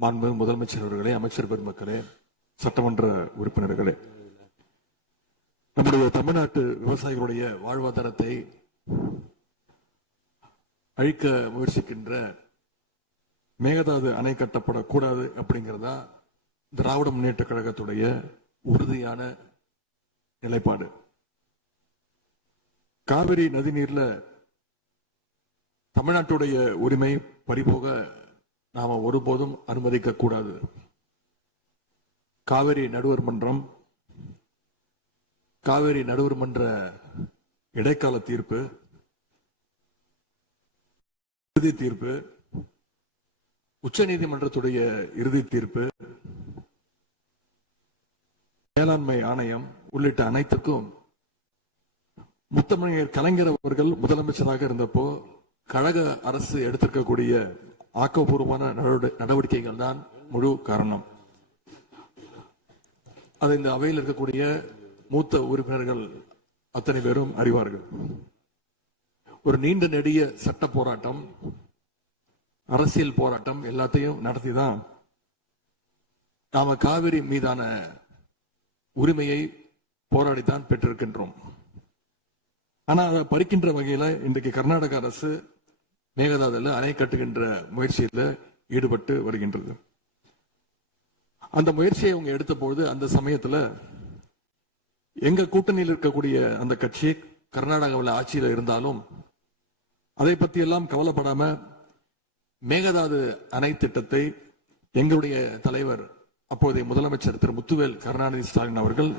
மாண்புமிகு முதலமைச்சர் அவர்களே, அமைச்சர் பெருமக்களே, சட்டமன்ற உறுப்பினர்களே, நம்முடைய தமிழ்நாட்டு விவசாயிகளுடைய வாழ்வாதாரத்தை அழிக்க முயற்சிக்கின்ற மேகதாது அணை கட்டப்படக்கூடாது அப்படிங்கிறதா திராவிட முன்னேற்ற கழகத்துடைய உறுதியான நிலைப்பாடு. காவிரி நதிநீர்ல தமிழ்நாட்டுடைய உரிமை பறிபோக நாம ஒருபோதும் அனுமதிக்க கூடாது. காவிரி நடுவர் மன்றம், காவிரி நடுவர் மன்ற இடைக்கால தீர்ப்பு, இறுதி தீர்ப்பு, உச்ச நீதிமன்றத்துடைய இறுதி தீர்ப்பு, மேலாண்மை ஆணையம் உள்ளிட்ட அனைத்துக்கும் முத்தமிழர் கலைஞர் அவர்கள் முதலமைச்சராக இருந்தப்போ கழக அரசு எடுத்திருக்கக்கூடிய ஆக்கப்பூர்வமான நடவடிக்கைகள் தான் முழு காரணம். அது இந்த அவையில் இருக்கக்கூடிய மூத்த உறுப்பினர்கள் அத்தனை பேரும் அறிவார்கள். ஒரு நீண்ட நெடிய சட்ட போராட்டம், அரசியல் போராட்டம் எல்லாத்தையும் நடத்திதான் நாம காவிரி மீதான உரிமையை போராடித்தான் பெற்றிருக்கின்றோம். ஆனா அதை பறிக்கின்ற வகையில இன்றைக்கு கர்நாடக அரசு மேகதாதுல அணை கட்டுகின்ற முயற்சியில ஈடுபட்டு வருகின்றது. அந்த முயற்சியை அவங்க எடுத்த பொழுது அந்த சமயத்துல எங்க கூட்டணியில் இருக்கக்கூடிய அந்த கட்சி கர்நாடகாவில் ஆட்சியில் இருந்தாலும் அதை பத்தி எல்லாம் கவலைப்படாம மேகதாது அணை திட்டத்தை எங்களுடைய தலைவர் அப்போதைய முதலமைச்சர் திரு முத்துவேல் கருணாநிதி ஸ்டாலின் அவர்கள்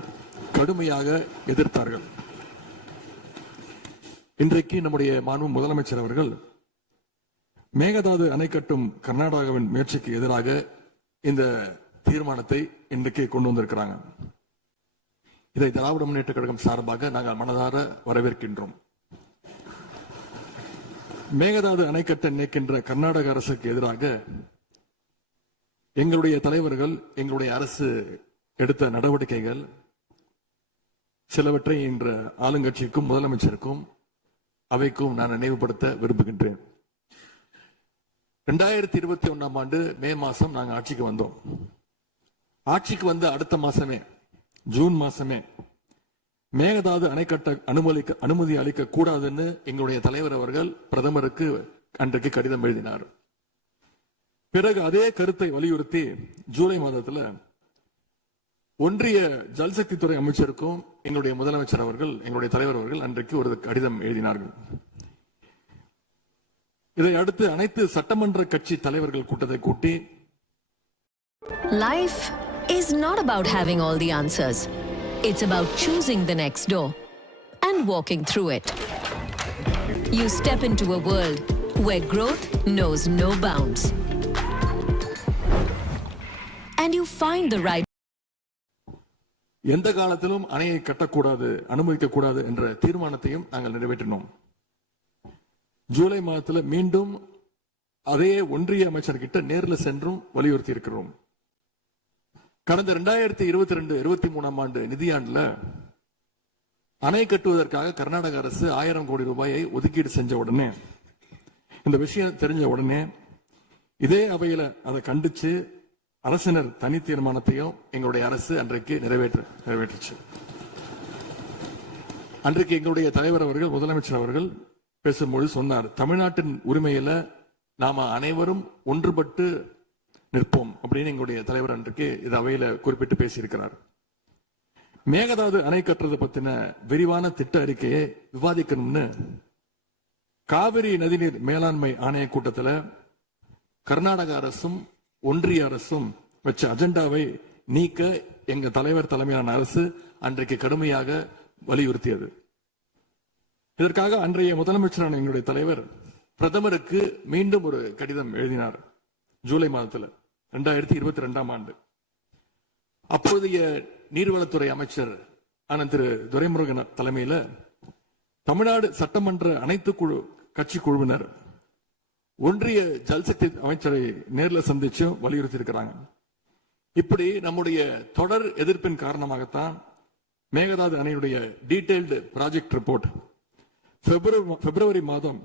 கடுமையாக எதிர்த்தார்கள். இன்றைக்கு நம்முடைய மாண்பு முதலமைச்சர் அவர்கள் மேகதாது அணை கட்டும் கர்நாடகாவின் முயற்சிக்கு எதிராக இந்த தீர்மானத்தை இன்றைக்கு கொண்டு வந்திருக்கிறாங்க. இதை திராவிட முன்னேற்ற கழகம் சார்பாக நாங்கள் மனதார வரவேற்கின்றோம். மேகதாது அணை கட்ட நினைக்கின்ற கர்நாடக அரசுக்கு எதிராக எங்களுடைய தலைவர்கள், எங்களுடைய அரசு எடுத்த நடவடிக்கைகள் சிலவற்றை இன்ற ஆளுங்கட்சிக்கும் முதலமைச்சருக்கும் அவைக்கும் நான் நினைவுபடுத்த விரும்புகின்றேன். 2021 ஆண்டு மே மாசம் நாங்க ஆட்சிக்கு வந்தோம். ஆட்சிக்கு வந்த அடுத்த மாசமே, ஜூன் மாசமே மேகதாது அணை கட்ட அனுமதி அளிக்க கூடாதுன்னு எங்களுடைய தலைவர் அவர்கள் பிரதமருக்கு அன்றைக்கு கடிதம் எழுதினார். பிறகு அதே கருத்தை வலியுறுத்தி ஜூலை மாதத்துல ஒன்றிய ஜல்சக்தி துறை அமைச்சருக்கும் எங்களுடைய முதலமைச்சர் அவர்கள், எங்களுடைய தலைவர் அவர்கள் அன்றைக்கு ஒரு கடிதம் எழுதினார்கள். இதை அடுத்து அனைத்து சட்டமன்ற கட்சி தலைவர்கள் கூட்டத்தை கூட்டி, Life is not about having all the answers. It's about choosing the next door and walking through it. You step into a world where growth knows no bounds. And you find the right. எந்த காலத்திலும் அணையை கட்டக்கூடாது, அனுமதிக்க கூடாது என்ற தீர்மானத்தையும் நாங்கள் நிறைவேற்றினோம். ஜூலை மாதத்துல மீண்டும் அதே ஒன்றிய அமைச்சர்கிட்ட நேரில் சென்றும் வலியுறுத்தி இருக்கிறோம். கடந்த 2022-23 ஆண்டு நிதியாண்டுல அணை கட்டுவதற்காக கர்நாடக அரசு 1000 கோடி ரூபாயை ஒதுக்கீடு செஞ்ச உடனே, இந்த விஷயம் தெரிஞ்ச உடனே இதே அவையில அதை கண்டிச்சு அரசினர் தனி தீர்மானத்தையும் எங்களுடைய அரசு அன்றைக்கு நிறைவேற்றுச்சு. அன்றைக்கு எங்களுடைய தலைவர் அவர்கள், முதலமைச்சர் அவர்கள் பேசும்பொழுது சொன்னார், தமிழ்நாட்டின் உரிமையில நாம அனைவரும் ஒன்றுபட்டு நிற்போம் அப்படின்னு எங்களுடைய தலைவர் அன்றைக்கு இது அவையில குறிப்பிட்டு பேசியிருக்கிறார். மேகதாது அணை கட்டுறது பத்தின விரிவான திட்ட அறிக்கையை விவாதிக்கணும்னு காவிரி நதிநீர் மேலாண்மை ஆணைய கூட்டத்தில் கர்நாடக அரசும் ஒன்றிய அரசும் வச்ச அஜெண்டாவை நீக்க எங்க தலைவர் தலைமையிலான அரசு அன்றைக்கு கடுமையாக வலியுறுத்தியது. இதற்காக அன்றைய முதலமைச்சரான எங்களுடைய தலைவர் பிரதமருக்கு மீண்டும் ஒரு கடிதம் எழுதினார் ஜூலை மாதத்தில் 2022 ஆண்டு. அப்போதைய நீர்வளத்துறை அமைச்சர் ஆன திரு துரைமுருகன் தலைமையில தமிழ்நாடு சட்டமன்ற அனைத்து கட்சி குழுவினர் ஒன்றிய ஜல்சக்தி அமைச்சரை நேரில் சந்திச்சு வலியுறுத்தி இருக்கிறாங்க. இப்படி நம்முடைய தொடர் எதிர்ப்பின் காரணமாகத்தான் மேகதாது அணையுடைய டீடைல்டு ப்ராஜெக்ட் ரிப்போர்ட் பிப்ரவரி மாதம்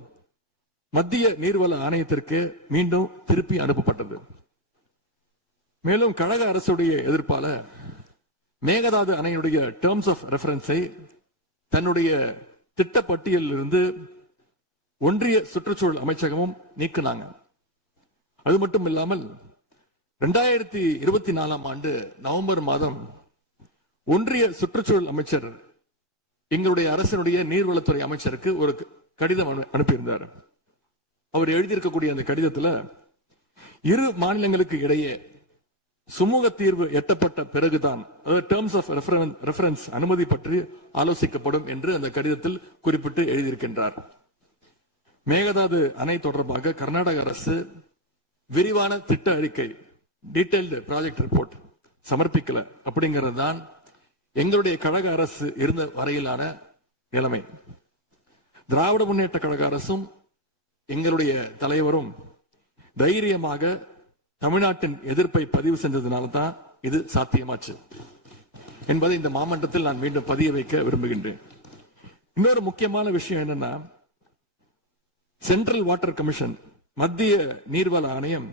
மத்திய நீர்வள ஆணையத்திற்கு மீண்டும் திருப்பி அனுப்பப்பட்டது. மேலும் கழக அரசுடைய எதிர்ப்பால மேகதாது அணையுடைய டேர்ம்ஸ் ஆஃப் ரெஃபரன்ஸை தன்னுடைய திட்ட பட்டியலில் இருந்து ஒன்றிய சுற்றுச்சூழல் அமைச்சகமும் நீக்கினாங்க. அது மட்டும் இல்லாமல் 2024 ஆண்டு நவம்பர் மாதம் ஒன்றிய சுற்றுச்சூழல் அமைச்சர் எங்களுடைய அரசினுடைய நீர்வளத்துறை அமைச்சருக்கு ஒரு கடிதம் அனுப்பியிருந்தார். அவர் எழுதியிருக்கக்கூடிய அந்த கடிதத்தில் இரு மாநிலங்களுக்கு இடையே சுமூக தீர்வு எட்டப்பட்ட பிறகுதான் டேர்ம்ஸ் ஆஃப் ரெஃபரன்ஸ் அனுமதி பற்றி ஆலோசிக்கப்படும் என்று அந்த கடிதத்தில் குறிப்பிட்டு எழுதியிருக்கின்றார். மேகதாது அணை தொடர்பாக கர்நாடக அரசு விரிவான திட்ட அறிக்கை டீடைல்டு ப்ராஜெக்ட் ரிப்போர்ட் சமர்ப்பிக்கல அப்படிங்கிறது தான் எங்களுடைய கழக அரசு இருந்த வரையிலான நிலைமை. திராவிட முன்னேற்ற கழக அரசும் எங்களுடைய தலைவரும் தைரியமாக தமிழ்நாட்டின் எதிர்ப்பை பதிவு செஞ்சதுனால தான் இது சாத்தியமாச்சு என்பதை இந்த மாமன்றத்தில் நான் மீண்டும் பதிய வைக்க விரும்புகின்றேன். இன்னொரு முக்கியமான விஷயம் என்னன்னா, சென்ட்ரல் வாட்டர் கமிஷன் மத்திய நீர்வள ஆணையம்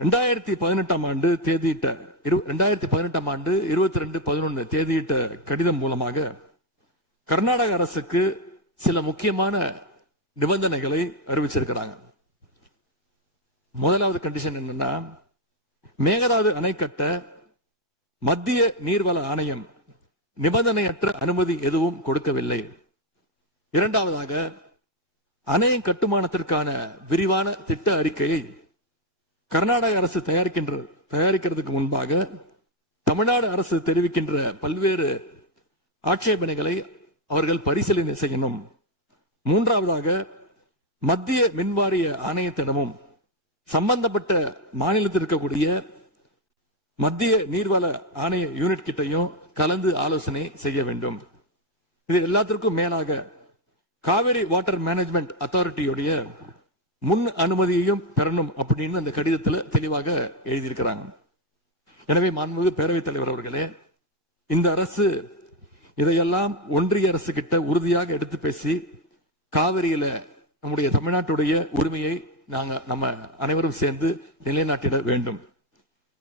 2018 ஆண்டு தேதியிட்ட 2018 ஆண்டு 22/11 தேதியிட்ட கடிதம் மூலமாக கர்நாடக அரசுக்கு சில முக்கியமான நிபந்தனைகளை அறிவிச்சிருக்கிறாங்க. முதலாவது கண்டிஷன் என்னன்னா, மேகதாது அணை கட்ட மத்திய நீர்வள ஆணையம் நிபந்தனையற்ற அனுமதி எதுவும் கொடுக்கவில்லை. இரண்டாவதாக, அணையின் கட்டுமானத்திற்கான விரிவான திட்ட அறிக்கையை கர்நாடக அரசு தயாரிக்கிறதுக்கு முன்பாக தமிழ்நாடு அரசு தெரிவிக்கின்ற பல்வேறு ஆட்சேபனைகளை அவர்கள் பரிசீலனை செய்யணும். மூன்றாவதாக, மத்திய மின்வாரிய ஆணையத்திடமும் சம்பந்தப்பட்ட மாநிலத்தில் இருக்கக்கூடிய மத்திய நீர்வள ஆணைய யூனிட் கிட்டையும் கலந்து ஆலோசனை செய்ய வேண்டும். இது எல்லாத்திற்கும் மேலாக காவிரி வாட்டர் மேனேஜ்மெண்ட் அத்தாரிட்டியுடைய முன் அனுமதியையும் பெறணும் அப்படின்னு அந்த கடிதத்தில் தெளிவாக எழுதியிருக்கிறாங்க. எனவே மாண்புமிகு பேரவைத் தலைவர் அவர்களே, இந்த அரசு இதையெல்லாம் ஒன்றிய அரசு கிட்ட உறுதியாக எடுத்து பேசி காவிரியில நம்முடைய தமிழ்நாட்டுடைய உரிமையை நம்ம அனைவரும் சேர்ந்து நிலைநாட்டிட வேண்டும்.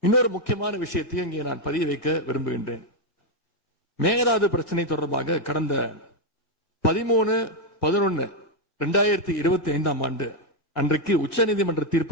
இன்னொரு முக்கியமான விஷயத்தையும் இங்கே நான் பதிய வைக்க விரும்புகின்றேன். மேகதாது பிரச்சனை தொடர்பாக கடந்த 13/11/2025 அன்றைக்கு உச்சநீதிமன்ற தீர்ப்பு